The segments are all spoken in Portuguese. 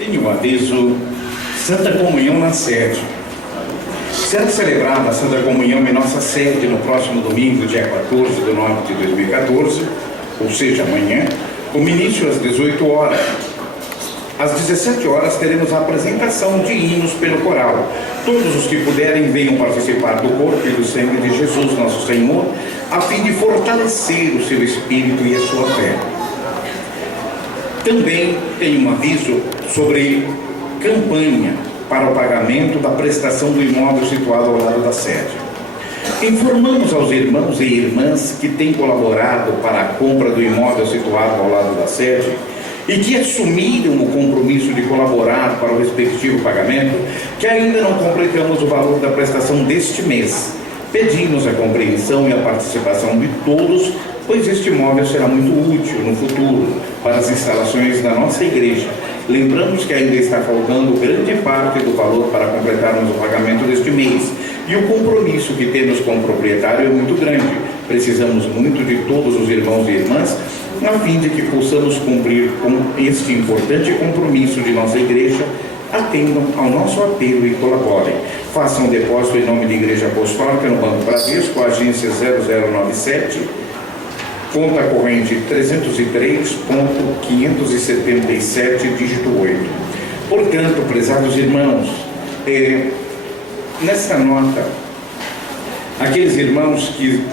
Tem um aviso: Santa Comunhão na sede. Será celebrada a Santa Comunhão em nossa sede no próximo domingo, dia 14 de nove de 2014, ou seja, amanhã, com início às 18 horas. Às 17 horas teremos a apresentação de hinos pelo coral. Todos os que puderem venham participar do corpo e do sangue de Jesus, nosso Senhor, a fim de fortalecer o seu espírito e a sua fé. Também tem um aviso sobre campanha para o pagamento da prestação do imóvel situado ao lado da sede. Informamos aos irmãos e irmãs que têm colaborado para a compra do imóvel situado ao lado da sede e que assumiram o compromisso de colaborar para o respectivo pagamento, que ainda não completamos o valor da prestação deste mês. Pedimos a compreensão e a participação de todos, pois este imóvel será muito útil no futuro para as instalações da nossa igreja. Lembramos que ainda está faltando grande parte do valor para completarmos o pagamento deste mês, e o compromisso que temos com o proprietário é muito grande. Precisamos muito de todos os irmãos e irmãs, a fim de que possamos cumprir com este importante compromisso de nossa igreja. Atendam ao nosso apelo e colaborem. Façam um depósito em nome da Igreja Apostólica no Banco Bradesco, agência 0097, conta corrente 303.577, dígito 8. Portanto, prezados irmãos, nesta nota, aqueles irmãos que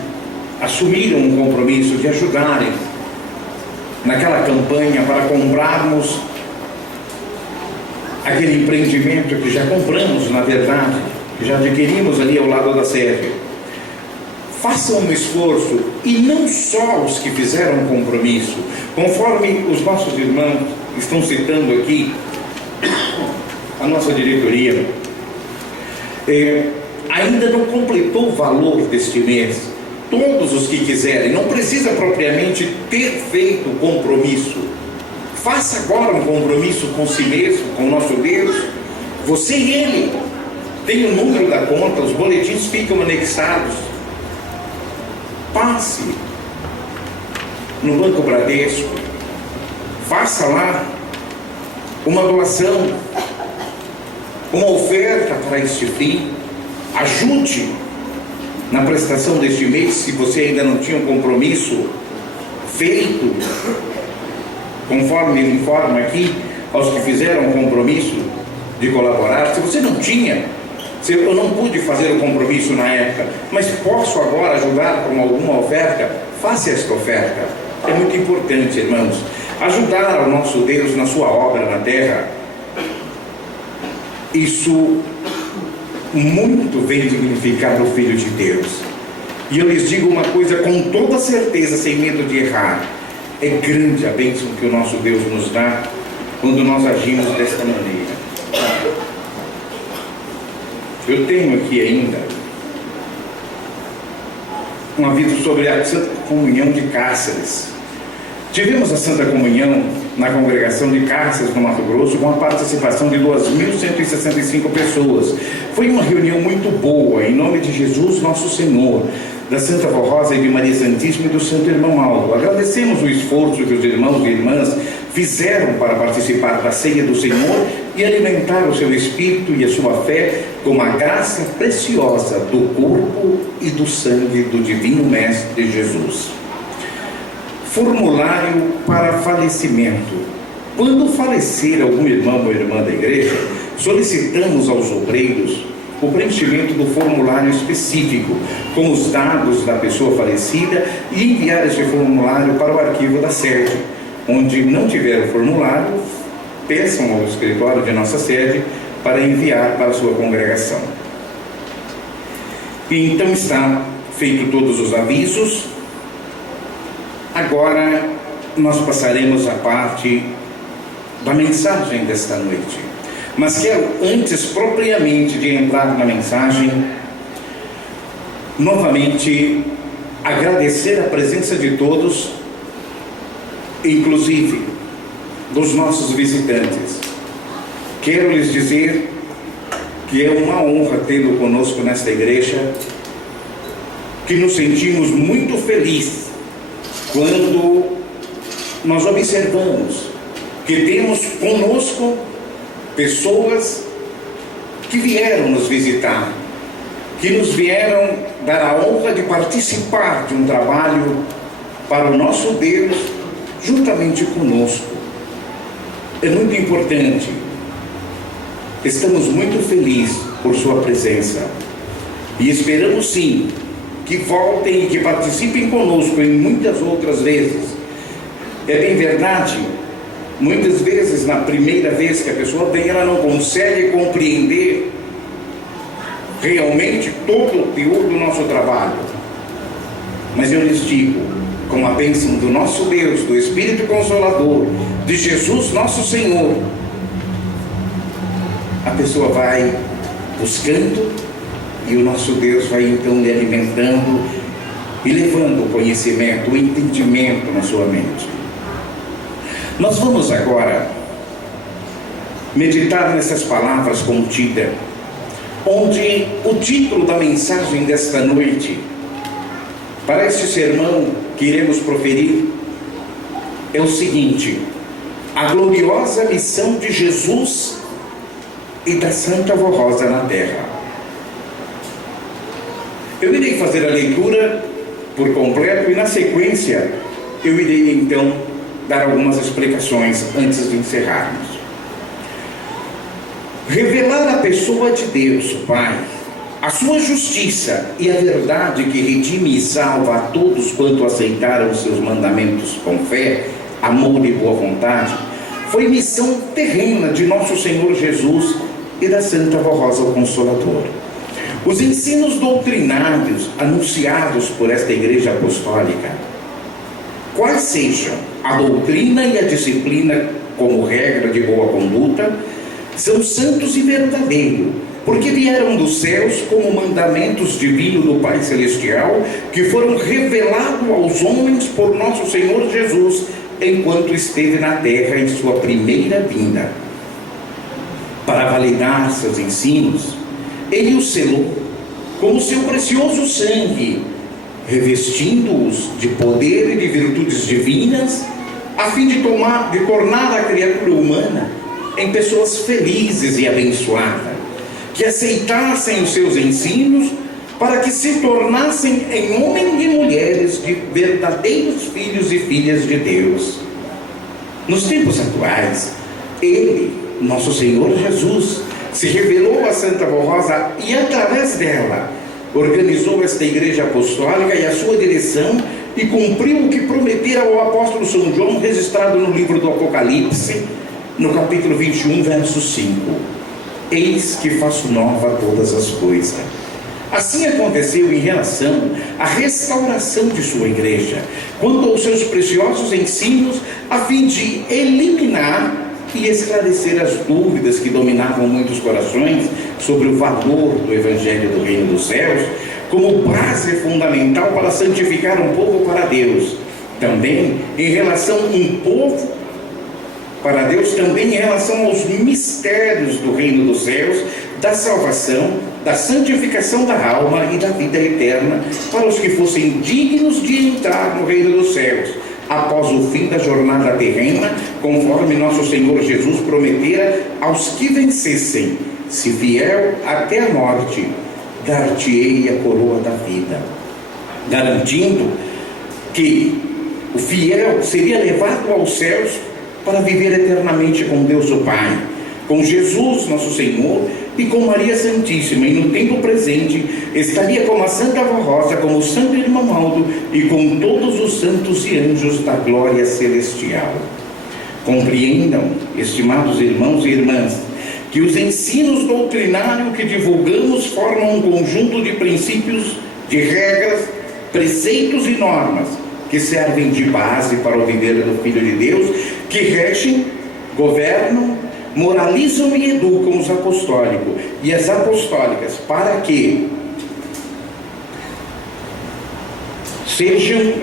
assumiram um compromisso de ajudarem naquela campanha para comprarmos aquele empreendimento que já compramos, na verdade, que já adquirimos ali ao lado da sede, façam um esforço, e não só os que fizeram um compromisso, conforme os nossos irmãos estão citando aqui, a nossa diretoria ainda não completou o valor deste mês. Todos os que quiserem, não precisa propriamente ter feito compromisso, faça agora um compromisso com si mesmo, com o nosso Deus. Você e ele tem o número da conta, os boletins ficam anexados. Passe no Banco Bradesco, faça lá uma doação, uma oferta para este fim, ajude na prestação deste mês, se você ainda não tinha um compromisso feito, conforme ele informa aqui, aos que fizeram um compromisso de colaborar. Se você não tinha, se eu não pude fazer o compromisso na época, mas posso agora ajudar com alguma oferta, faça esta oferta. É muito importante, irmãos, ajudar ao nosso Deus na sua obra na terra. Isso muito vem dignificar o Filho de Deus. E eu lhes digo uma coisa com toda certeza, sem medo de errar: é grande a bênção que o nosso Deus nos dá quando nós agimos desta maneira. Eu tenho aqui ainda um aviso sobre a Santa Comunhão de Cáceres. Tivemos a Santa Comunhão na congregação de Cáceres, no Mato Grosso, com a participação de 2.165 pessoas. Foi uma reunião muito boa, em nome de Jesus Nosso Senhor, da Santa Vó Rosa e de Maria Santíssima e do Santo Irmão Aldo. Agradecemos o esforço que os irmãos e irmãs fizeram para participar da ceia do Senhor e alimentar o seu espírito e a sua fé com a graça preciosa do corpo e do sangue do Divino Mestre Jesus. Formulário para falecimento. Quando falecer algum irmão ou irmã da igreja, solicitamos aos obreiros o preenchimento do formulário específico com os dados da pessoa falecida e enviar esse formulário para o arquivo da sede. Onde não tiver o formulário, peçam ao escritório de nossa sede para enviar para a sua congregação. E então está feito todos os avisos. Agora nós passaremos a parte da mensagem desta noite. Mas quero, antes propriamente de entrar na mensagem, novamente agradecer a presença de todos, inclusive dos nossos visitantes. Quero lhes dizer que é uma honra tê-lo conosco nesta igreja, que nos sentimos muito felizes quando nós observamos que temos conosco pessoas que vieram nos visitar, que nos vieram dar a honra de participar de um trabalho para o nosso Deus, juntamente conosco. É muito importante. Estamos muito felizes por sua presença e esperamos sim que voltem e que participem conosco em muitas outras vezes. É bem verdade, muitas vezes na primeira vez que a pessoa vem, ela não consegue compreender realmente todo o teor do nosso trabalho. Mas eu lhes digo, com a bênção do nosso Deus, do Espírito Consolador, de Jesus nosso Senhor, a pessoa vai buscando e o nosso Deus vai então lhe alimentando e levando o conhecimento, o entendimento na sua mente. Nós vamos agora meditar nessas palavras contidas, onde o título da mensagem desta noite, para este sermão que iremos proferir, é o seguinte: a gloriosa missão de Jesus e da Santa Vó Rosa na Terra. Eu irei fazer a leitura por completo e na sequência eu irei então dar algumas explicações antes de encerrarmos. Revelar a pessoa de Deus, o Pai, a sua justiça e a verdade que redime e salva a todos quanto aceitaram os seus mandamentos com fé, amor e boa vontade, foi missão terrena de nosso Senhor Jesus e da Santa Vó Rosa o Consolador. Os ensinos doutrinários anunciados por esta Igreja Apostólica, quais sejam a doutrina e a disciplina como regra de boa conduta, são santos e verdadeiros, porque vieram dos céus como mandamentos divinos do Pai Celestial, que foram revelados aos homens por nosso Senhor Jesus, enquanto esteve na terra em sua primeira vinda. Para validar seus ensinos, ele os selou com o seu precioso sangue, revestindo-os de poder e de virtudes divinas, a fim de tornar a criatura humana em pessoas felizes e abençoadas, que aceitassem os seus ensinos para que se tornassem em homens e mulheres de verdadeiros filhos e filhas de Deus. Nos tempos atuais, ele, nosso Senhor Jesus, se revelou a Santa Vó Rosa e através dela organizou esta Igreja Apostólica e a sua direção e cumpriu o que prometera ao apóstolo São João, registrado no livro do Apocalipse, no capítulo 21, verso 5. Eis que faço nova todas as coisas. Assim aconteceu em relação à restauração de sua igreja, quanto aos seus preciosos ensinos, a fim de eliminar e esclarecer as dúvidas que dominavam muitos corações sobre o valor do Evangelho do Reino dos Céus, como base fundamental para santificar um povo para Deus. Também em relação a um povo para Deus, também em relação aos mistérios do Reino dos Céus, da salvação, da santificação da alma e da vida eterna, para os que fossem dignos de entrar no Reino dos Céus, após o fim da jornada terrena, conforme nosso Senhor Jesus prometera aos que vencessem, se fiel até a morte, dar-te-ei a coroa da vida, garantindo que o fiel seria levado aos céus para viver eternamente com Deus o Pai, com Jesus nosso Senhor e com Maria Santíssima, e no tempo presente estaria com a Santa Vó Rosa, com o Santo Irmão Aldo e com todos os santos e anjos da glória celestial. Compreendam, estimados irmãos e irmãs, que os ensinos doutrinários que divulgamos formam um conjunto de princípios, de regras, preceitos e normas que servem de base para o viver do Filho de Deus, que regem, governam, moralizam e educam os apostólicos e as apostólicas, para que sejam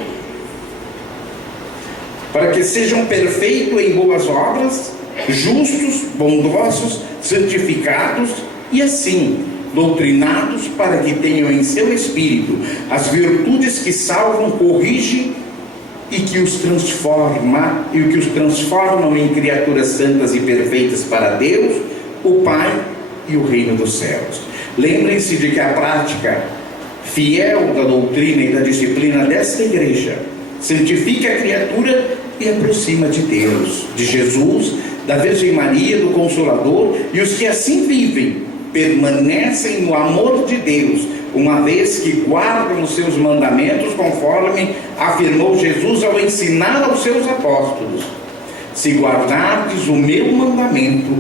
perfeitos em boas obras, justos, bondosos, santificados e assim doutrinados, para que tenham em seu espírito as virtudes que salvam, corrigem e que os transformam em criaturas santas e perfeitas para Deus, o Pai e o reino dos céus. Lembrem-se de que a prática fiel da doutrina e da disciplina desta igreja santifica a criatura e aproxima de Deus, de Jesus, da Virgem Maria, do Consolador, e os que assim vivem permanecem no amor de Deus, uma vez que guardam os seus mandamentos, conforme afirmou Jesus ao ensinar aos seus apóstolos: se guardardes o meu mandamento,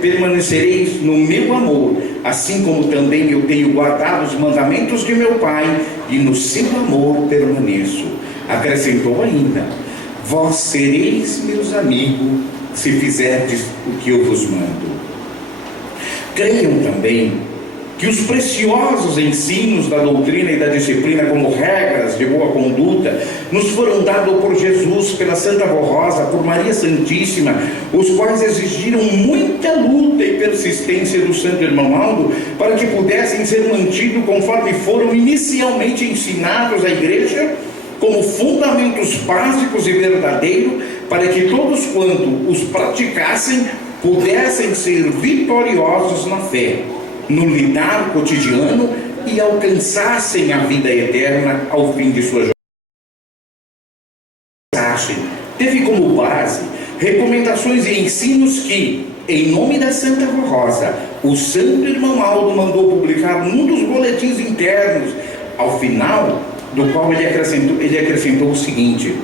permanecereis no meu amor, assim como também eu tenho guardado os mandamentos de meu Pai, e no seu amor permaneço. Acrescentou ainda: vós sereis meus amigos, se fizerdes o que eu vos mando. Creiam também que os preciosos ensinos da doutrina e da disciplina, como regras de boa conduta, nos foram dados por Jesus, pela Santa Avó Rosa, por Maria Santíssima, os quais exigiram muita luta e persistência do Santo Irmão Aldo para que pudessem ser mantidos conforme foram inicialmente ensinados à Igreja, como fundamentos básicos e verdadeiros, para que todos quanto os praticassem pudessem ser vitoriosos na fé, no lidar cotidiano, e alcançassem a vida eterna ao fim de sua jornada. Teve como base recomendações e ensinos que, em nome da Santa Avó Rosa, o Santo Irmão Aldo mandou publicar num dos boletins internos, ao final do qual ele acrescentou o seguinte: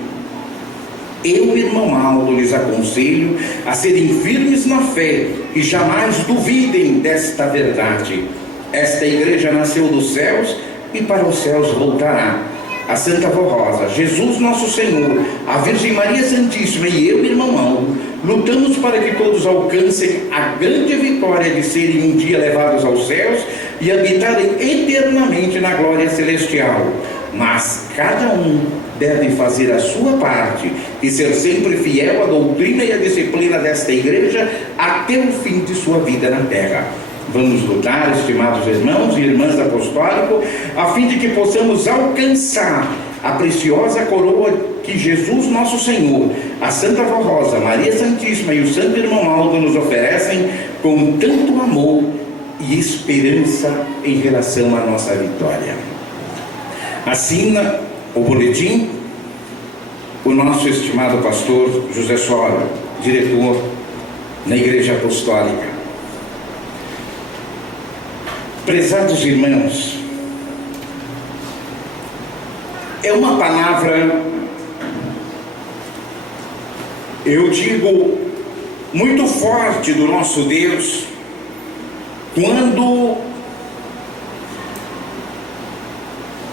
eu, Irmão Aldo, lhes aconselho a serem firmes na fé e jamais duvidem desta verdade. Esta igreja nasceu dos céus e para os céus voltará. A Santa Avó Rosa, Jesus Nosso Senhor, a Virgem Maria Santíssima e eu, Irmão Aldo, lutamos para que todos alcancem a grande vitória de serem um dia levados aos céus e habitarem eternamente na glória celestial. Mas cada um deve fazer a sua parte e ser sempre fiel à doutrina e à disciplina desta igreja até o fim de sua vida na terra. Vamos lutar, estimados irmãos e irmãs apostólicos, a fim de que possamos alcançar a preciosa coroa que Jesus Nosso Senhor, a Santa Avó Rosa, Maria Santíssima e o Santo Irmão Aldo nos oferecem com tanto amor e esperança em relação à nossa vitória. Assina o boletim o nosso estimado pastor José Sora, diretor na Igreja Apostólica. Prezados irmãos, é uma palavra, eu digo, muito forte do nosso Deus, quando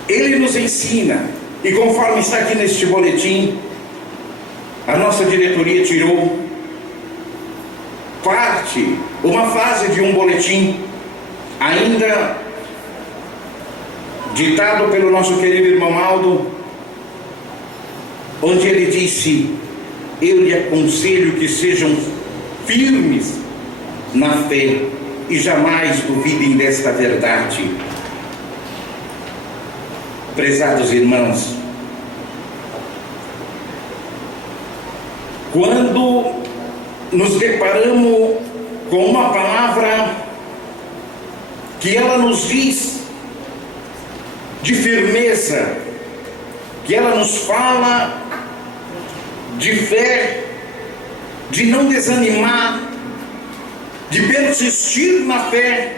Ele nos ensina, e conforme está aqui neste boletim, a nossa diretoria tirou uma frase de um boletim, ainda ditado pelo nosso querido Irmão Aldo, onde ele disse: eu lhe aconselho que sejam firmes na fé e jamais duvidem desta verdade. Prezados irmãos, quando nos deparamos com uma palavra que ela nos diz de firmeza, que ela nos fala de fé, de não desanimar, de persistir na fé,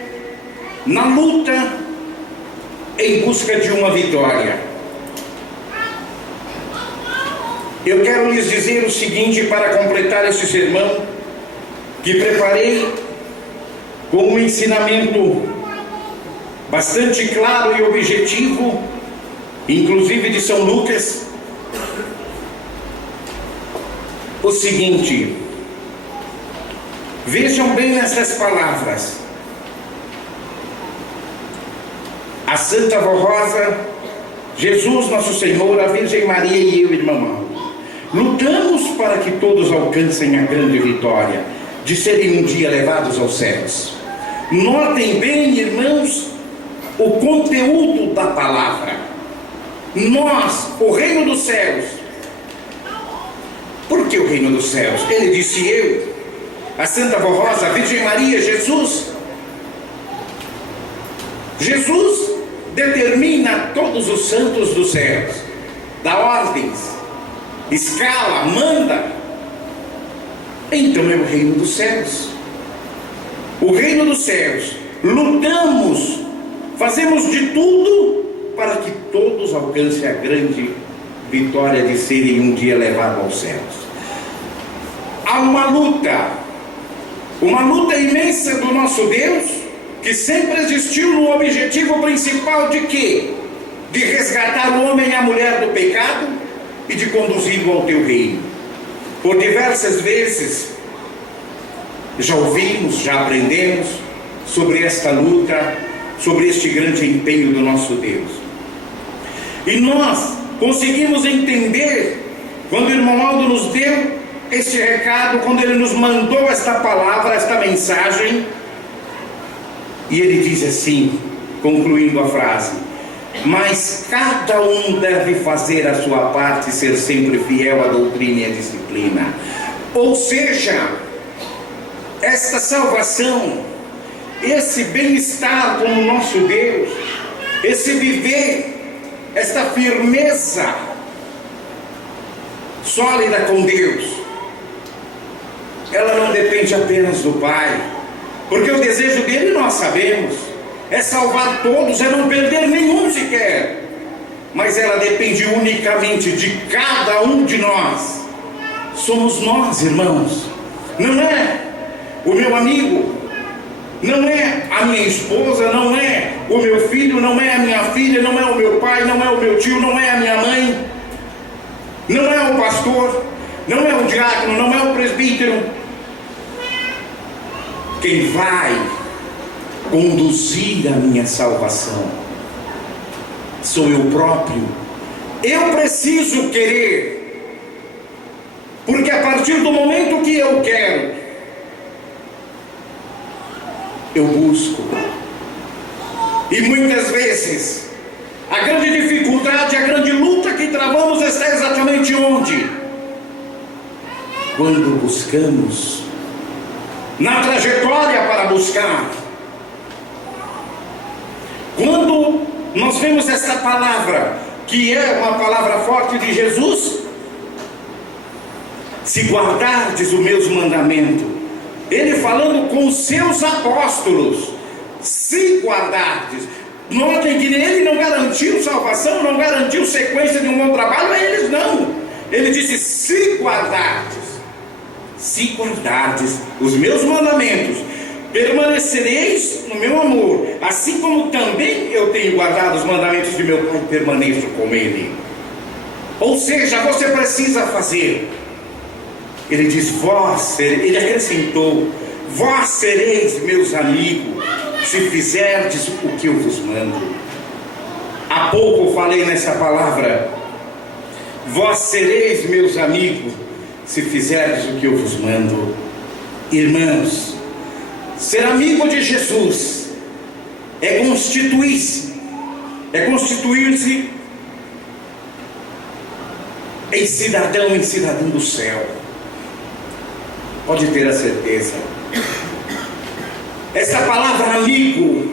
na luta, em busca de uma vitória. Eu quero lhes dizer o seguinte para completar este sermão, que preparei com um ensinamento bastante claro e objetivo, inclusive de São Lucas, o seguinte: vejam bem nessas palavras. A Santa Avó Rosa, Jesus Nosso Senhor, a Virgem Maria e eu, Irmão Aldo, lutamos para que todos alcancem a grande vitória de serem um dia levados aos céus. Notem bem, irmãos, o conteúdo da palavra. Nós, o reino dos céus. Por que o reino dos céus? Ele disse eu. a Santa Vó Rosa, a Virgem Maria, Jesus. Jesus determina todos os santos dos céus, dá ordens, escala, manda. Então é o reino dos céus. O reino dos céus. Lutamos, fazemos de tudo para que todos alcancem a grande vitória de serem um dia levados aos céus. Há uma luta imensa do nosso Deus, que sempre existiu no objetivo principal de quê? De resgatar o homem e a mulher do pecado e de conduzi-lo ao teu reino. Por diversas vezes já ouvimos, já aprendemos sobre esta luta, sobre este grande empenho do nosso Deus. E nós conseguimos entender quando o irmão Aldo nos deu este recado, quando ele nos mandou esta palavra, esta mensagem, e ele diz assim, concluindo a frase: mas cada um deve fazer a sua parte e ser sempre fiel à doutrina e à disciplina. Ou seja, esta salvação, esse bem-estar com o nosso Deus, esse viver, esta firmeza sólida com Deus, ela não depende apenas do Pai, porque o desejo dele nós sabemos, é salvar todos, é não perder nenhum sequer, mas ela depende unicamente de cada um de nós. Somos nós, irmãos, não é o meu amigo, não é a minha esposa, não é o meu filho, não é a minha filha, não é o meu pai, não é o meu tio, não é a minha mãe, não é o pastor, não é o diácono, não é o presbítero. Quem vai conduzir a minha salvação sou eu próprio. Eu preciso querer, porque a partir do momento que eu quero, eu busco. E muitas vezes a grande dificuldade, a grande luta que travamos está exatamente onde? Quando buscamos, na trajetória para buscar. Quando nós vemos esta palavra, que é uma palavra forte de Jesus: se guardardes os meus mandamentos, ele falando com os seus apóstolos, se guardardes. Notem que ele não garantiu salvação, não garantiu sequência de um bom trabalho a eles, não. Ele disse: se guardardes os meus mandamentos, permanecereis no meu amor, assim como também eu tenho guardado os mandamentos de meu Pai e permaneço com ele. Ou seja, você precisa fazer. Ele diz: ele acrescentou: vós sereis meus amigos, se fizerdes o que eu vos mando. Há pouco falei nessa palavra: vós sereis meus amigos, se fizerdes o que eu vos mando. Irmãos, ser amigo de Jesus é constituir-se em cidadão do céu. Pode ter a certeza. Essa palavra amigo,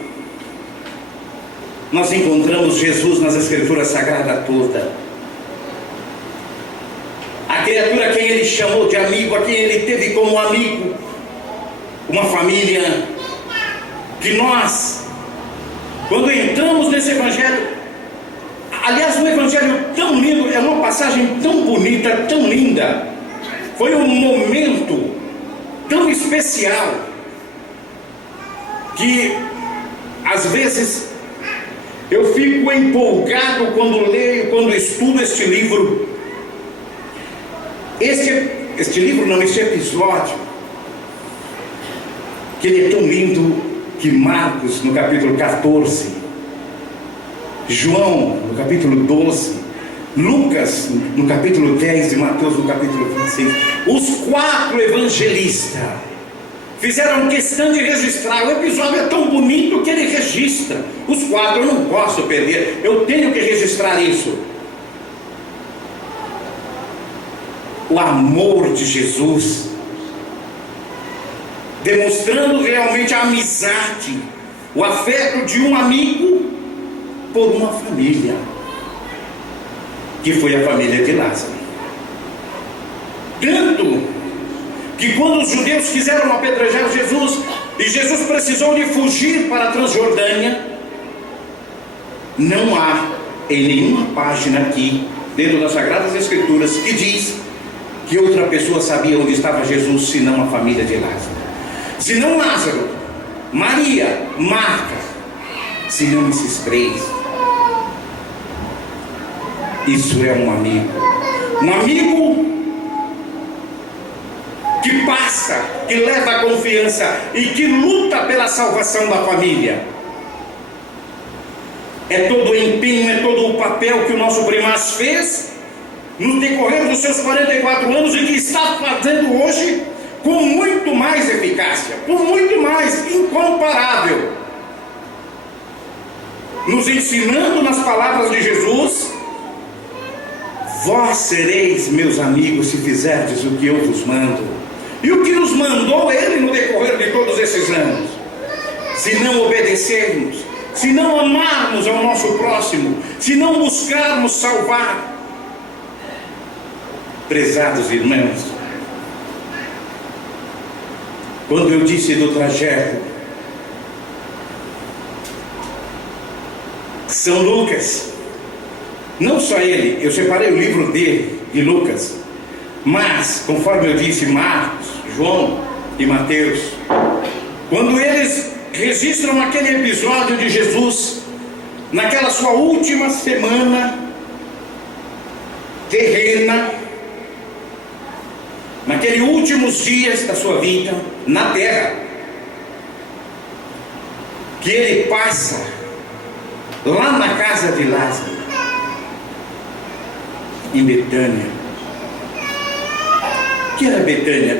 nós encontramos Jesus nas Escrituras Sagradas toda. A criatura a quem ele chamou de amigo, a quem ele teve como amigo, uma família, que nós, quando entramos nesse Evangelho, aliás, um Evangelho tão lindo, é uma passagem tão bonita, tão linda, foi um momento tão especial, que às vezes eu fico empolgado quando leio, quando estudo este livro. Este livro não, este episódio, que ele é tão lindo, que Marcos no capítulo 14, João no capítulo 12, Lucas no capítulo 10 e Mateus no capítulo 26, os 4 evangelistas fizeram questão de registrar. O episódio é tão bonito que ele registra. Os 4 eu não posso perder, eu tenho que registrar isso. O amor de Jesus demonstrando realmente a amizade, o afeto de um amigo por uma família, que foi a família de Lázaro. Tanto que quando os judeus quiseram apedrejar Jesus, e Jesus precisou de fugir para a Transjordânia, não há em nenhuma página aqui, dentro das Sagradas Escrituras, que diz que outra pessoa sabia onde estava Jesus, senão a família de Lázaro. Senão Lázaro, Maria, Marta, senão esses três. Isso é um amigo. Um amigo que passa, que leva a confiança e que luta pela salvação da família. É todo o empenho, é todo o papel que o nosso primaz fez no decorrer dos seus 44 anos e que está fazendo hoje com muito mais eficácia, com muito mais incomparável, nos ensinando nas palavras de Jesus: vós sereis meus amigos se fizerdes o que eu vos mando. E o que nos mandou Ele no decorrer de todos esses anos? Se não obedecermos, se não amarmos ao nosso próximo, se não buscarmos salvar. Prezados irmãos, quando eu disse do trajeto, São Lucas, não só ele, eu separei o livro dele, de Lucas, mas, conforme eu disse, Marcos, João e Mateus, quando eles registram aquele episódio de Jesus, naquela sua última semana terrena, naqueles últimos dias da sua vida na terra, que ele passa lá na casa de Lázaro, em Betânia. O que era Betânia?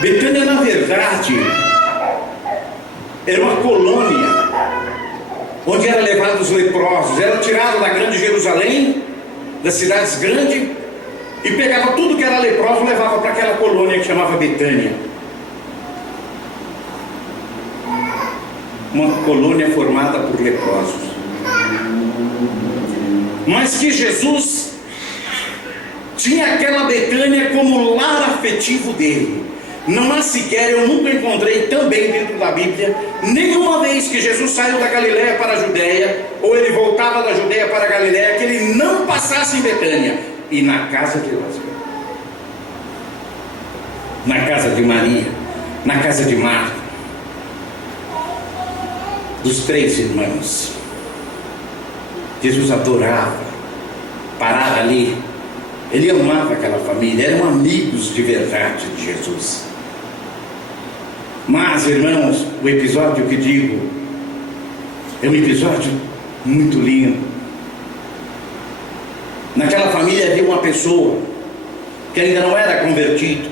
Betânia, na verdade, era uma colônia onde eram levados os leprosos. Era tirado da grande Jerusalém, das cidades grandes, e pegava tudo que era leproso e levava para aquela colônia que chamava Betânia. Uma colônia formada por leprosos. Mas que Jesus tinha aquela Betânia como lar afetivo dele. Não há sequer, eu nunca encontrei também dentro da Bíblia, nenhuma vez que Jesus saiu da Galileia para a Judéia, ou ele voltava da Judéia para a Galileia, que ele não passasse em Betânia e na casa de Lázaro, na casa de Maria, na casa de Marta, dos três irmãos. Jesus adorava parar ali. Ele amava aquela família, eram amigos de verdade de Jesus. Mas, irmãos, o episódio que digo é um episódio muito lindo. Naquela família havia uma pessoa que ainda não era convertido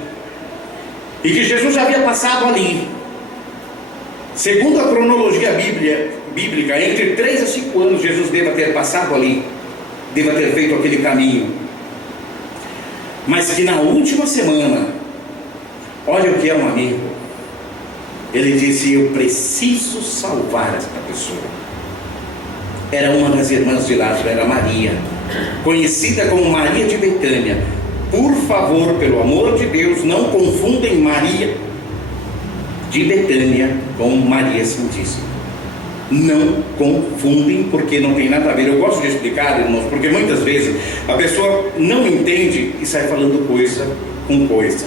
e que Jesus havia passado ali. Segundo a cronologia bíblica, entre 3 a 5 anos Jesus deva ter passado ali, deva ter feito aquele caminho. Mas que na última semana, olha o que é um amigo, ele disse: eu preciso salvar esta pessoa. Era uma das irmãs de Lázaro, era Maria, conhecida como Maria de Betânia. Por favor, pelo amor de Deus, não confundem Maria de Betânia com Maria Santíssima. Não confundem, porque não tem nada a ver. Eu gosto de explicar, irmãos, porque muitas vezes a pessoa não entende e sai falando coisa com coisa.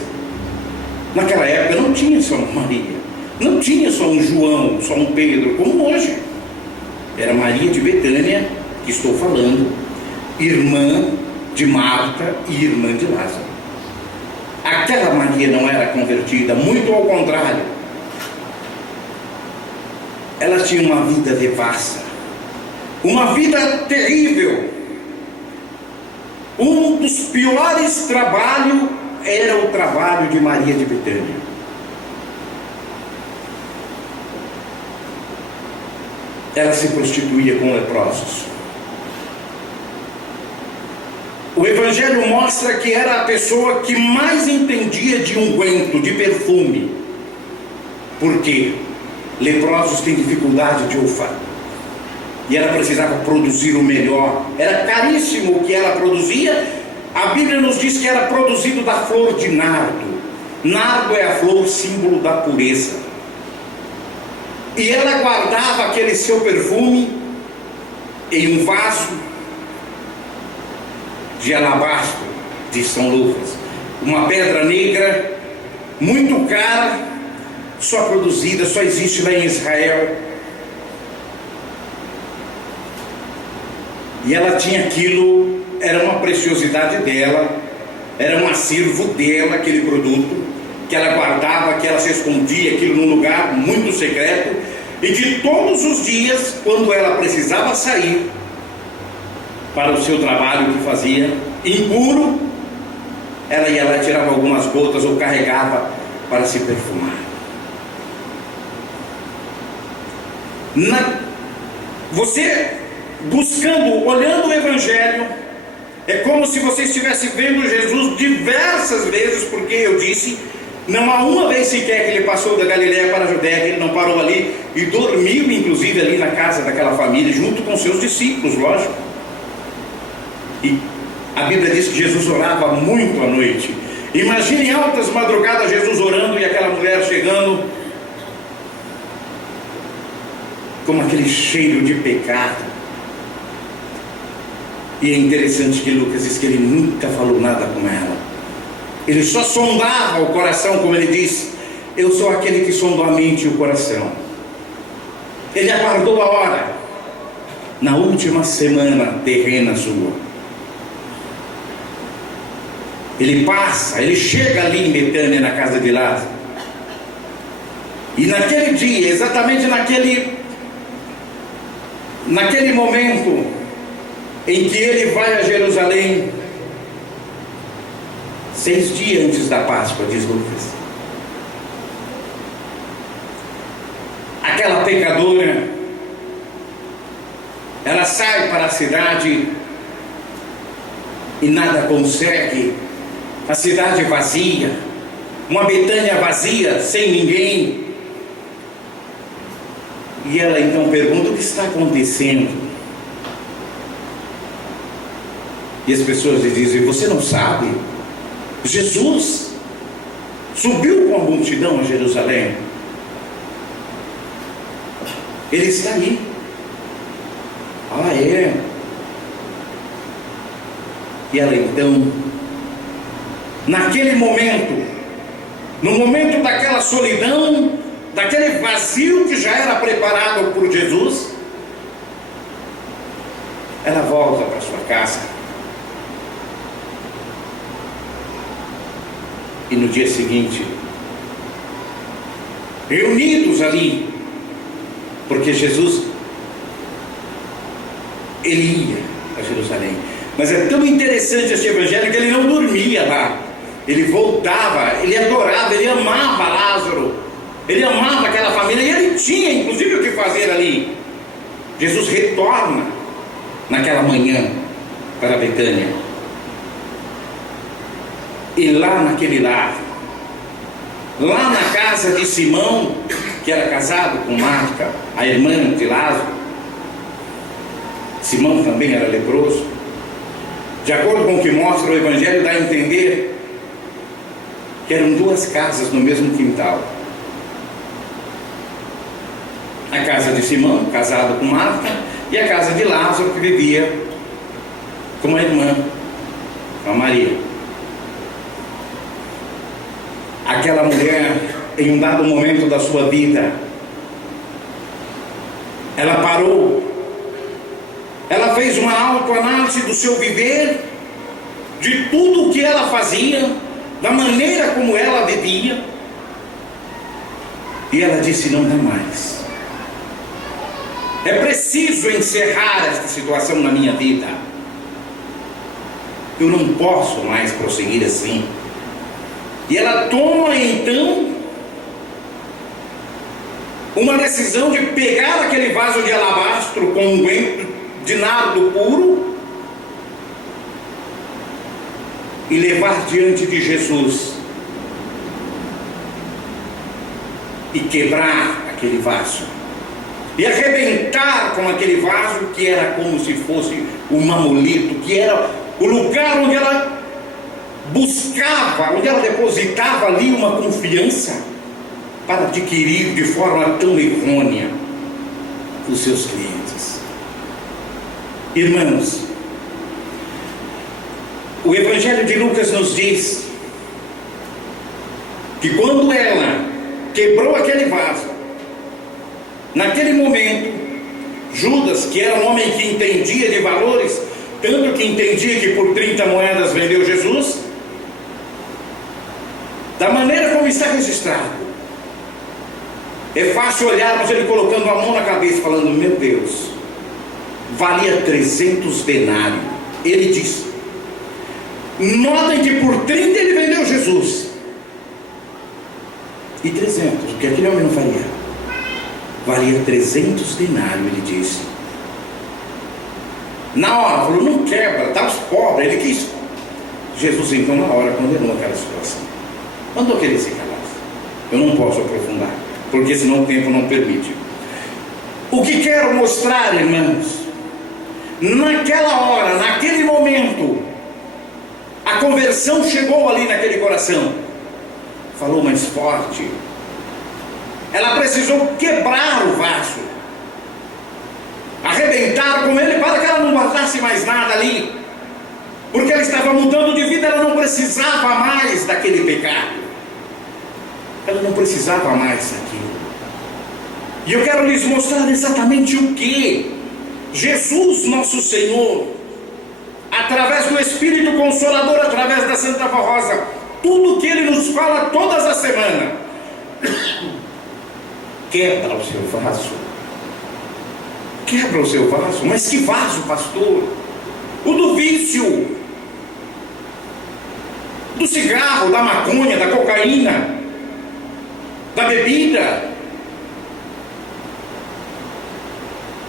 Naquela época não tinha só uma Maria, não tinha só um João, só um Pedro, como hoje. Era Maria de Betânia que estou falando, irmã de Marta e irmã de Lázaro. Aquela Maria não era convertida, muito ao contrário. Ela tinha uma vida devassa, uma vida terrível. Um dos piores trabalhos era o trabalho de Maria de Betânia. Ela se prostituía com leprosos. o Evangelho mostra que era a pessoa que mais entendia de unguento, de perfume. Por quê? Leprosos têm dificuldade de olfato. E ela precisava produzir o melhor. Era caríssimo o que ela produzia. A Bíblia nos diz que era produzido da flor de nardo. Nardo é a flor símbolo da pureza. E ela guardava aquele seu perfume em um vaso de alabastro de São Lucas, uma pedra negra muito cara, só produzida, só existe lá em Israel. E ela tinha aquilo, era uma preciosidade dela, era um acervo dela, aquele produto que ela guardava, que ela se escondia aquilo num lugar muito secreto. E de todos os dias, quando ela precisava sair para o seu trabalho que fazia impuro, ela ia lá, tirava algumas gotas ou carregava para se perfumar. Você buscando, olhando o Evangelho, é como se você estivesse vendo Jesus diversas vezes, porque eu disse, não há uma vez sequer que ele passou da Galileia para a Judéia, que ele não parou ali e dormiu, inclusive, ali na casa daquela família, junto com seus discípulos, lógico. E a Bíblia diz que Jesus orava muito à noite. Imagine altas madrugadas Jesus orando e aquela mulher chegando com aquele cheiro de pecado. E é interessante que Lucas diz que ele nunca falou nada com ela. Ele só sondava o coração, como ele diz, eu sou aquele que sonda a mente e o coração. Ele aguardou a hora, na última semana terrena sua. Ele passa, ele chega ali em Betânia, na casa de Lázaro. E naquele dia, exatamente naquele momento em que ele vai a Jerusalém, 6 dias antes da Páscoa, diz Lucas, aquela pecadora, ela sai para a cidade e nada consegue, a cidade vazia, uma Betânia vazia, sem ninguém. E ela então pergunta: o que está acontecendo? E as pessoas lhe dizem: você não sabe? Jesus subiu com a multidão a Jerusalém. Ele está aí. Ah, é? E ela então, naquele momento, no momento daquela solidão, daquele vazio que já era preparado por Jesus, ela volta para sua casa. E no dia seguinte, reunidos ali, porque Jesus, ele ia a Jerusalém. Mas é tão interessante esse evangelho que ele não dormia lá. Ele voltava, ele adorava, ele amava Lázaro, ele amava aquela família, e ele tinha inclusive o que fazer ali. Jesus retorna naquela manhã para Betânia. E lá naquele lar, lá na casa de Simão, que era casado com Marta, a irmã de Lázaro, Simão também era leproso. De acordo com o que mostra o Evangelho, dá a entender que eram 2 casas no mesmo quintal. A casa de Simão, casado com Marta, e a casa de Lázaro, que vivia com a irmã, com a Maria. Aquela mulher, em um dado momento da sua vida, ela parou, ela fez uma autoanálise do seu viver, de tudo o que ela fazia, da maneira como ela vivia, e ela disse: não dá mais, é preciso encerrar esta situação na minha vida, eu não posso mais prosseguir assim. E ela toma então uma decisão de pegar aquele vaso de alabastro com unguento de nardo puro e levar diante de Jesus e quebrar aquele vaso e arrebentar com aquele vaso, que era como se fosse um amuleto, que era o lugar onde ela buscava, onde ela depositava ali uma confiança para adquirir de forma tão errônea os seus clientes. Irmãos, o Evangelho de Lucas nos diz que quando ela quebrou aquele vaso, naquele momento, Judas, que era um homem que entendia de valores, tanto que entendia que por 30 moedas vendeu Jesus, da maneira como está registrado, é fácil olharmos ele colocando a mão na cabeça, falando: meu Deus, valia 300 denários. Ele disse, notem que por 30 ele vendeu Jesus, e 300, porque aquele homem não faria, valia 300 denários, ele disse. Na hora, falou: não quebra, dá aos pobres. Ele quis. Jesus então na hora condenou aquela situação, mandou que ele se calasse. Eu não posso aprofundar, porque senão o tempo não permite. O que quero mostrar, irmãos, naquela hora, naquele momento, a conversão chegou ali naquele coração, falou mais forte. Ela precisou quebrar o vaso, arrebentar com ele, para que ela não guardasse mais nada ali, porque ela estava mudando de vida. Ela não precisava mais daquele pecado, ela não precisava mais daquilo. E eu quero lhes mostrar exatamente o que Jesus, nosso Senhor, através do Espírito Consolador, através da Santa Rosa, tudo que Ele nos fala todas as semanas, quebra o seu vaso. Quebra o seu vaso. Mas que vaso, pastor? O do vício, do cigarro, da maconha, da cocaína, da bebida,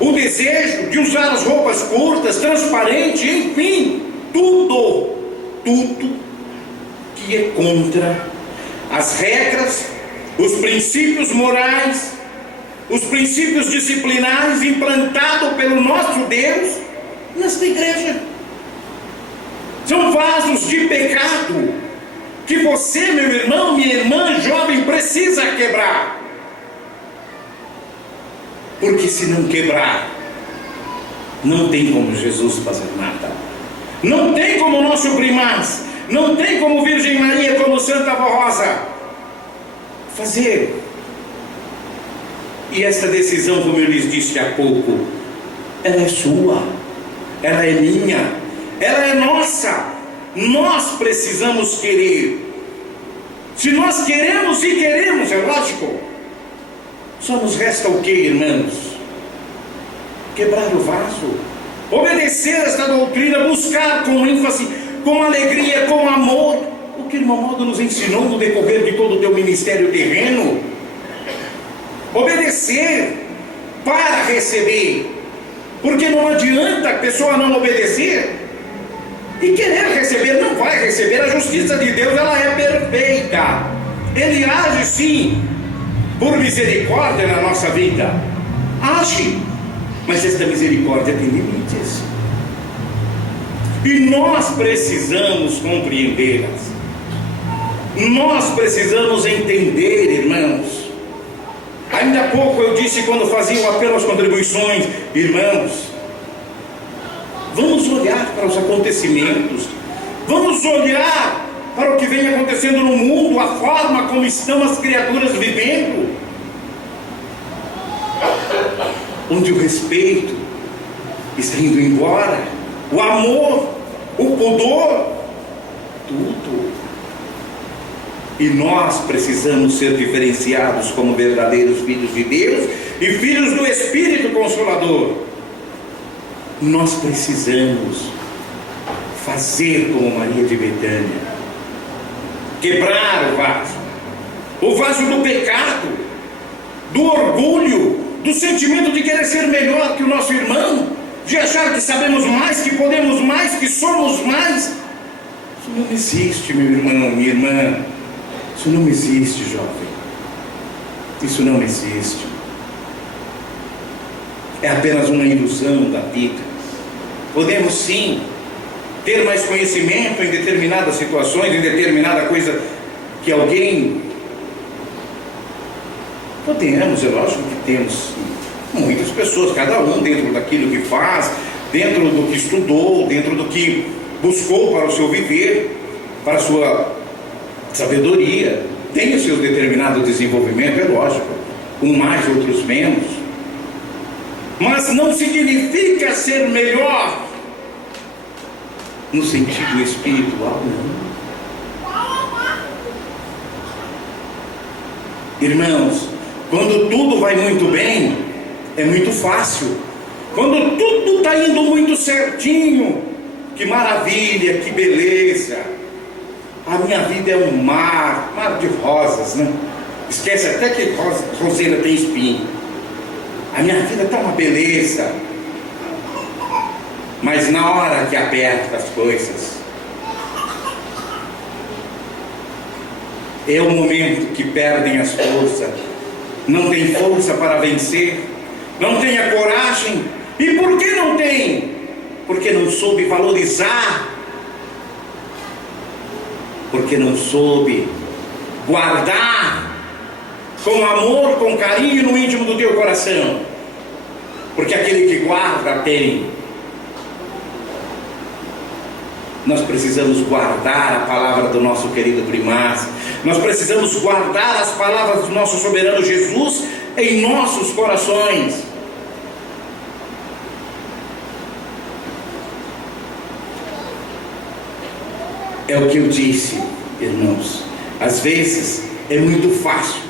o desejo de usar as roupas curtas, transparentes, enfim, tudo que é contra as regras, os princípios morais, os princípios disciplinares implantados pelo nosso Deus nesta igreja. São vasos de pecado que você, meu irmão, minha irmã, jovem, precisa quebrar. Porque se não quebrar, não tem como Jesus fazer nada. Não tem como nosso primaz, não tem como Virgem Maria, como Santa Rosa fazer. E esta decisão, como eu lhes disse há pouco, ela é sua, ela é minha, ela é nossa. Nós precisamos querer. Se nós queremos e queremos, é lógico, só nos resta o que, irmãos? Quebrar o vaso, obedecer esta doutrina, buscar com ênfase, com alegria, com amor, o que o irmão Aldo nos ensinou no decorrer de todo o teu ministério terreno. Obedecer para receber, porque não adianta a pessoa não obedecer e querer receber. Não vai receber. A justiça de Deus, ela é perfeita. Ele age sim por misericórdia na nossa vida, age, mas esta misericórdia tem limites, e nós precisamos compreendê-las. Nós precisamos entender, irmãos. Ainda há pouco eu disse, quando fazia o apelo às contribuições, irmãos, vamos olhar para os acontecimentos, vamos olhar para o que vem acontecendo no mundo, a forma como estão as criaturas vivendo, onde o respeito está indo embora, o amor, o pudor, tudo. E nós precisamos ser diferenciados como verdadeiros filhos de Deus e filhos do Espírito Consolador. Nós precisamos fazer como Maria de Betânia, quebrar o vaso do pecado, do orgulho, do sentimento de querer ser melhor que o nosso irmão, de achar que sabemos mais, que podemos mais, que somos mais. Isso não existe, meu irmão, minha irmã. Isso não existe, jovem. Isso não existe. É apenas uma ilusão da vida. Podemos sim ter mais conhecimento em determinadas situações, em determinada coisa que alguém... Podemos, é lógico que temos muitas pessoas, cada um dentro daquilo que faz, dentro do que estudou, dentro do que buscou para o seu viver, para a sua sabedoria, tem o seu determinado desenvolvimento, é lógico, um mais, outros menos, mas não significa ser melhor no sentido espiritual, não. Irmãos, quando tudo vai muito bem, é muito fácil. Quando tudo está indo muito certinho, que maravilha, que beleza. A minha vida é um mar de rosas, né? Esquece até que roseira tem espinho. A minha vida está uma beleza. Mas na hora que aperta as coisas, é o momento que perdem as forças, não tem força para vencer, não tem a coragem. E por que não tem? Porque não soube valorizar, porque não soube guardar com amor, com carinho no íntimo do teu coração. Porque aquele que guarda tem. Nós precisamos guardar a palavra do nosso querido primaz. Nós precisamos guardar as palavras do nosso soberano Jesus em nossos corações. É o que eu disse, irmãos. Às vezes é muito fácil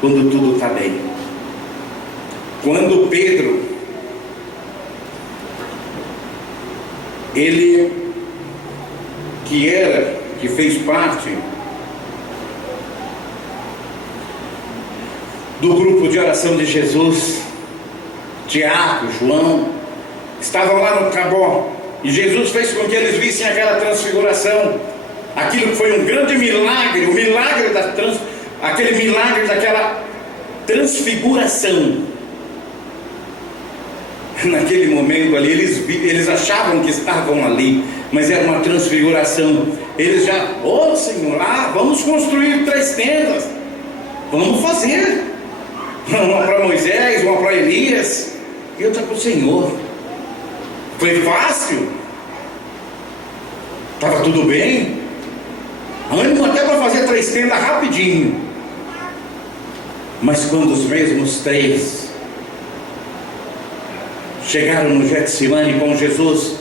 quando tudo está bem. Quando Pedro, ele que fez parte do grupo de oração de Jesus, Tiago, João, estavam lá no Tabor, e Jesus fez com que eles vissem aquela transfiguração, aquilo que foi um grande milagre, o milagre aquele milagre daquela transfiguração. Naquele momento ali, eles achavam que estavam ali, mas era uma transfiguração. Eles já, Senhor, vamos construir 3 tendas, vamos fazer, uma para Moisés, uma para Elias, e outra para o Senhor. Foi fácil? Estava tudo bem? Ânimo até para fazer 3 tendas rapidinho. Mas quando os mesmos 3 chegaram no Getsemane com Jesus,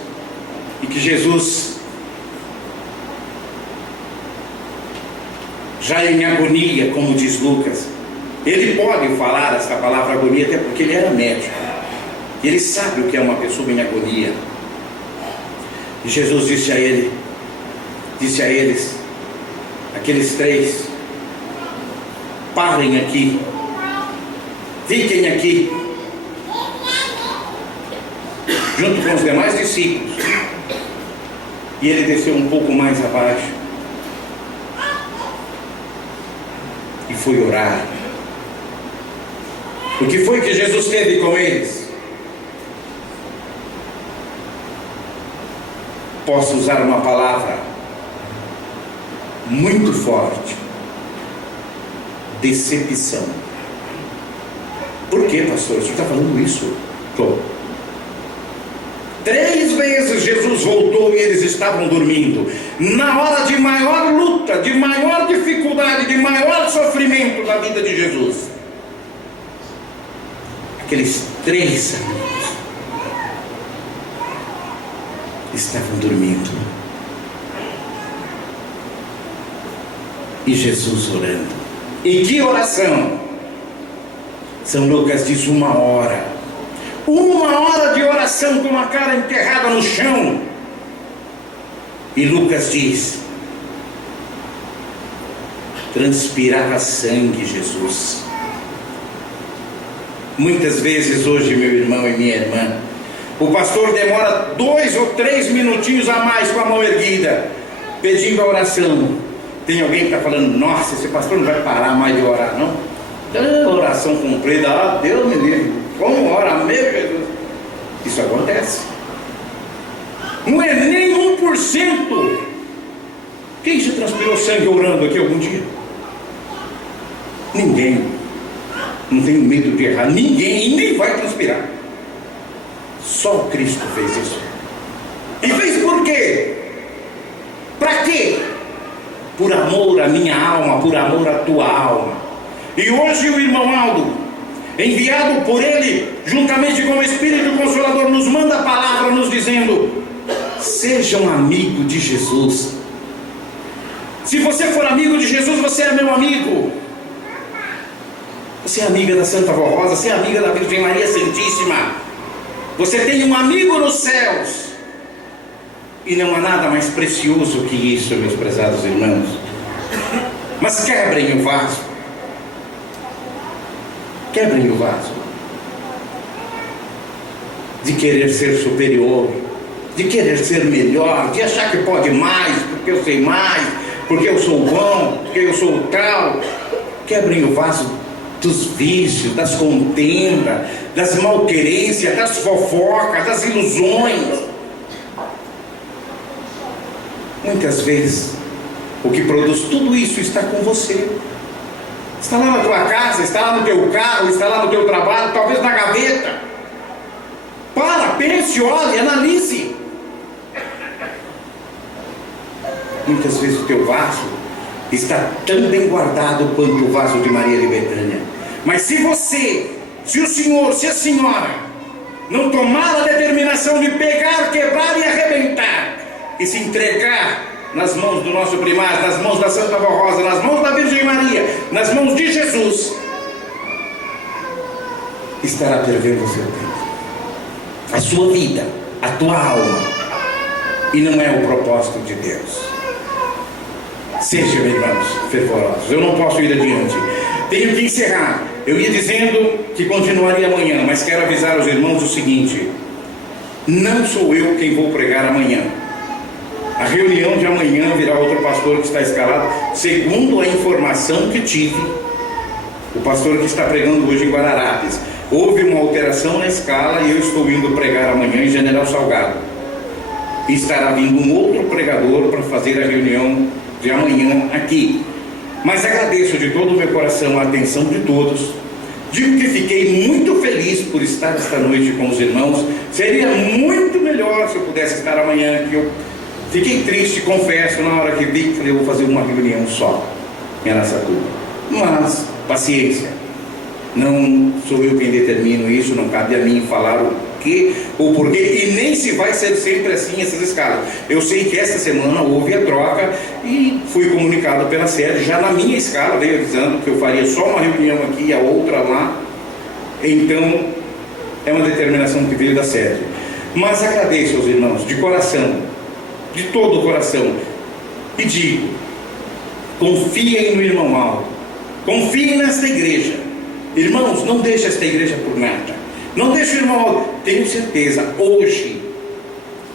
e que Jesus, já em agonia, como diz Lucas, ele pode falar essa palavra agonia, até porque ele era médico, ele sabe o que é uma pessoa em agonia. E Jesus disse a eles, aqueles 3, parem aqui, fiquem aqui, junto com os demais discípulos. E ele desceu um pouco mais abaixo e foi orar. O que foi que Jesus teve com eles? Posso usar uma palavra muito forte: decepção. Por que, pastor? O senhor está falando isso? Estou. 3 vezes Jesus voltou e eles estavam dormindo. Na hora de maior luta, de maior dificuldade, de maior sofrimento da vida de Jesus, aqueles 3 amigos estavam dormindo. E Jesus orando. E que oração? São Lucas diz 1 hora. 1 hora de oração com a cara enterrada no chão. E Lucas diz: transpirava sangue Jesus. Muitas vezes hoje, meu irmão e minha irmã, o pastor demora 2 ou 3 minutinhos a mais com a mão erguida, pedindo a oração. Tem alguém que está falando: nossa, esse pastor não vai parar mais de orar, não? Oração cumprida, Deus me livre. Como ora mesmo, Jesus? Isso acontece. Não é nem 1%. Quem já transpirou sangue orando aqui algum dia? Ninguém. Não tenho medo de errar. Ninguém, e nem vai transpirar. Só Cristo fez isso. E fez por quê? Para quê? Por amor à minha alma, por amor à tua alma. E hoje o irmão Aldo, enviado por ele, juntamente com o Espírito Consolador, nos manda a palavra nos dizendo: sejam amigos de Jesus. Se você for amigo de Jesus, você é meu amigo. Você é amiga da Santa Vó Rosa, você é amiga da Virgem Maria Santíssima. Você tem um amigo nos céus. E não há nada mais precioso que isso, meus prezados irmãos. Mas quebrem o vaso. Quebrem o vaso de querer ser superior, de querer ser melhor, de achar que pode mais, porque eu sei mais, porque eu sou bom, porque eu sou tal. Quebrem o vaso dos vícios, das contendas, das malquerências, das fofocas, das ilusões. Muitas vezes o que produz tudo isso está com você. Está lá na tua casa, está lá no teu carro, está lá no teu trabalho, talvez na gaveta. Para, pense, olhe, analise. Muitas vezes o teu vaso está tão bem guardado quanto o vaso de Maria de Betânia. Mas se você, se o senhor, se a senhora não tomar a determinação de pegar, quebrar e arrebentar e se entregar nas mãos do nosso primário, nas mãos da Santa Vó Rosa, nas mãos da Virgem Maria, nas mãos de Jesus, estará perdendo o seu tempo, a sua vida, a tua alma, e não é o propósito de Deus. Sejam, irmãos, fervorosos. Eu não posso ir adiante, tenho que encerrar. Eu ia dizendo que continuaria amanhã, mas quero avisar aos irmãos o seguinte: não sou eu quem vou pregar amanhã. A reunião de amanhã virá outro pastor que está escalado, segundo a informação que tive. O pastor que está pregando hoje em Guararapes. Houve uma alteração na escala e eu estou indo pregar amanhã em General Salgado. E estará vindo um outro pregador para fazer a reunião de amanhã aqui. Mas agradeço de todo o meu coração a atenção de todos. Digo que fiquei muito feliz por estar esta noite com os irmãos. Seria muito melhor se eu pudesse estar amanhã, que eu fiquei triste, confesso, na hora que vi, falei: eu vou fazer uma reunião só em Araçatuba. Mas, paciência, não sou eu quem determino isso, não cabe a mim falar o que ou porquê, e nem se vai ser sempre assim essas escalas. Eu sei que esta semana houve a troca e fui comunicado pela sede, já na minha escala, veio avisando que eu faria só uma reunião aqui e a outra lá. Então, é uma determinação que veio da sede. Mas agradeço aos irmãos, de coração, de todo o coração, e digo: confiem no irmão Aldo, confiem nesta igreja. Irmãos, não deixe esta igreja por nada. Não deixe o irmão Aldo. Tenho certeza, hoje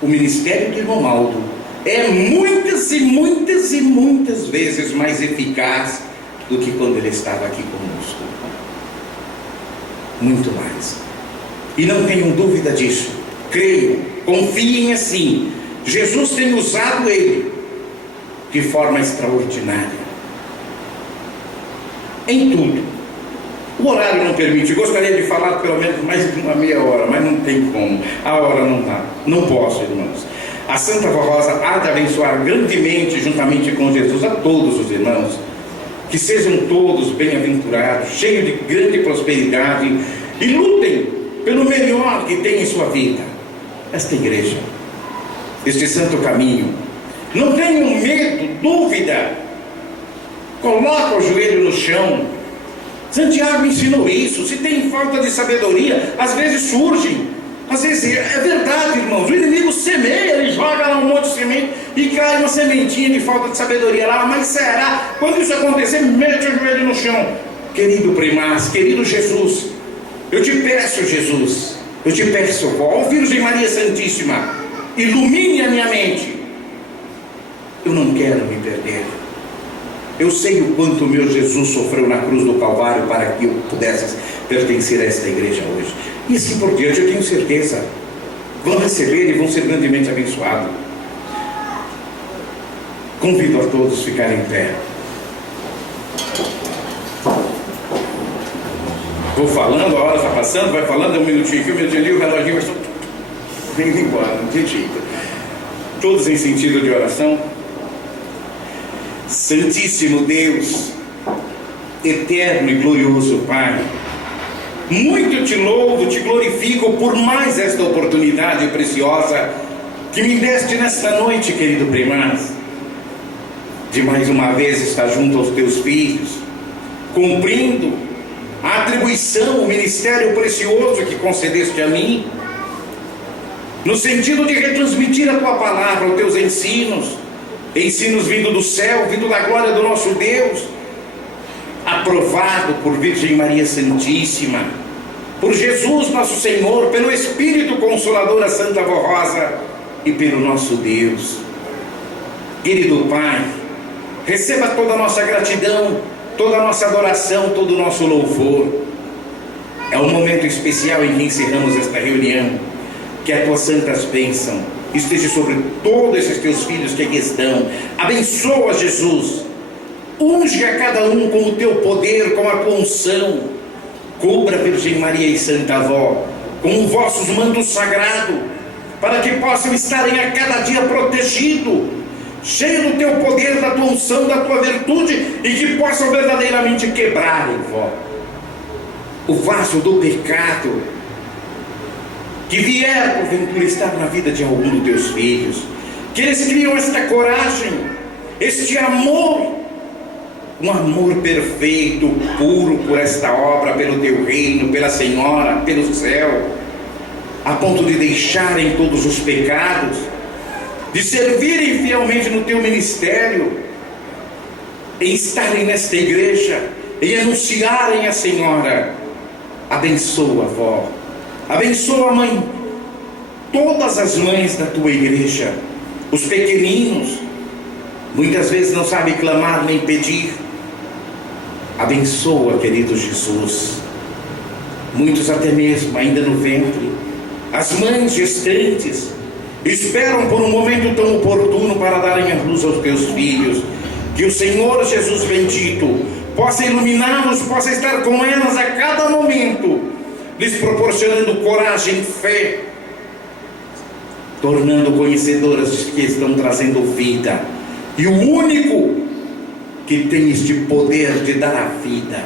o ministério do irmão Aldo é muitas e muitas e muitas vezes mais eficaz do que quando ele estava aqui conosco. Muito mais. E não tenham dúvida disso. Creiam, confiem assim. Jesus tem usado ele de forma extraordinária em tudo. O horário não permite. Gostaria de falar pelo menos mais de uma meia hora, mas não tem como. A hora não dá. Não posso, irmãos. A Santa Vó Rosa há de abençoar grandemente, juntamente com Jesus, a todos os irmãos. Que sejam todos bem-aventurados, cheios de grande prosperidade, e lutem pelo melhor que tem em sua vida. Esta igreja, este santo caminho. Não tenham medo, dúvida. Coloca o joelho no chão. Santiago ensinou isso. Se tem falta de sabedoria, às vezes surgem. Às vezes é verdade, irmãos. O inimigo semeia, ele joga lá um monte de semente e cai uma sementinha de falta de sabedoria lá. Mas será? Quando isso acontecer, mete o joelho no chão. Querido primaz, querido Jesus, eu te peço, Jesus, eu te peço, ó Virgem Maria Santíssima, ilumine a minha mente, Eu não quero me perder. Eu sei o quanto o meu Jesus sofreu na cruz do Calvário para que eu pudesse pertencer a esta igreja hoje. E assim por diante, eu tenho certeza. Vão receber e vão ser grandemente abençoados. Convido a todos a ficarem em pé. Vou falando, a hora está passando, vai falando, um minutinho aqui, um minutinho ali, o reloginho vai indo embora, não tem jeito. Todos em sentido de oração. Santíssimo Deus, eterno e glorioso Pai, muito te louvo, te glorifico por mais esta oportunidade preciosa que me deste nesta noite, querido primaz, de mais uma vez estar junto aos teus filhos, cumprindo a atribuição, o ministério precioso que concedeste a mim, no sentido de retransmitir a tua palavra, os teus ensinos vindo do céu, vindo da glória do nosso Deus, aprovado por Virgem Maria Santíssima, por Jesus nosso Senhor, pelo Espírito Consolador, a Santa Avó Rosa, e pelo nosso Deus. Querido Pai, receba toda a nossa gratidão, toda a nossa adoração, todo o nosso louvor. É um momento especial em que encerramos esta reunião. Que as tuas santas bênçãos esteja sobre todos esses teus filhos que aqui estão. Abençoa, Jesus. Unge a cada um com o teu poder, com a tua unção. Cubra, Virgem Maria e Santa Avó, com os vossos mantos sagrados, para que possam estarem a cada dia protegidos, cheios do teu poder, da tua unção, da tua virtude, e que possam verdadeiramente quebrar, vó, o vaso do pecado que vier porventura estar na vida de algum dos teus filhos, que eles criam esta coragem, este amor, um amor perfeito, puro por esta obra, pelo teu reino, pela Senhora, pelo céu, a ponto de deixarem todos os pecados, de servirem fielmente no teu ministério, em estarem nesta igreja, em anunciarem a Senhora. Abençoa, avó, abençoa, mãe, todas as mães da tua igreja, os pequeninos, muitas vezes não sabem clamar nem pedir. Abençoa, querido Jesus, muitos até mesmo ainda no ventre, as mães gestantes, esperam por um momento tão oportuno para darem a luz aos teus filhos. Que o Senhor Jesus bendito possa iluminá-los, possa estar com elas a cada momento, lhes proporcionando coragem, fé, tornando conhecedoras de que estão trazendo vida. E o único que tem este poder de dar a vida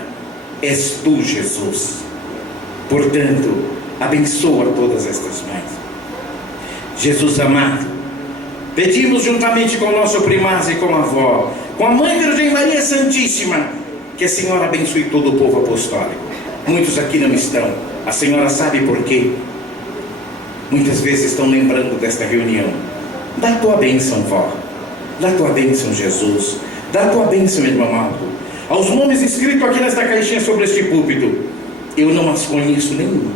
és tu, Jesus. Portanto, abençoa todas estas mães. Jesus amado, pedimos juntamente com o nosso primaz e com a avó, com a Mãe Virgem Maria Santíssima, que a Senhora abençoe todo o povo apostólico. Muitos aqui não estão, a Senhora sabe por quê. Muitas vezes estão lembrando desta reunião. Dá a tua bênção, vó, dá a tua bênção, Jesus, dá a tua bênção, irmão amado, aos nomes escritos aqui nesta caixinha sobre este púlpito. Eu não as conheço nenhum,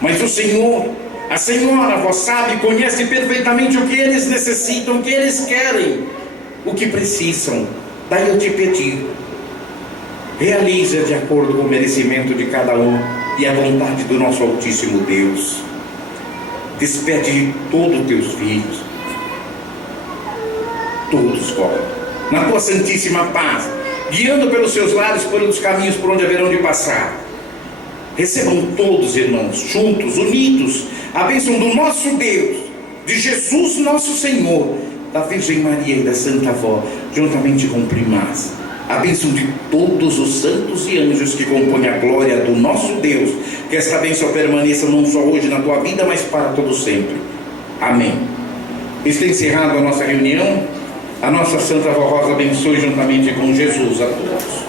mas o Senhor, a Senhora, vós sabe, conhece perfeitamente o que eles necessitam, o que eles querem, o que precisam. Daí eu te pedi, realiza de acordo com o merecimento de cada um e a vontade do nosso Altíssimo Deus. Despede de todos os teus filhos, todos, vó, na tua santíssima paz, guiando pelos seus lares, pelos caminhos por onde haverão de passar. Recebam todos, irmãos, juntos, unidos, a bênção do nosso Deus, de Jesus nosso Senhor, da Virgem Maria e da Santa Avó, juntamente com o primaz, a bênção de todos os santos e anjos que compõem a glória do nosso Deus. Que esta bênção permaneça não só hoje na tua vida, mas para todo sempre. Amém. Está encerrada a nossa reunião. A nossa Santa Avó Rosa abençoe juntamente com Jesus a todos.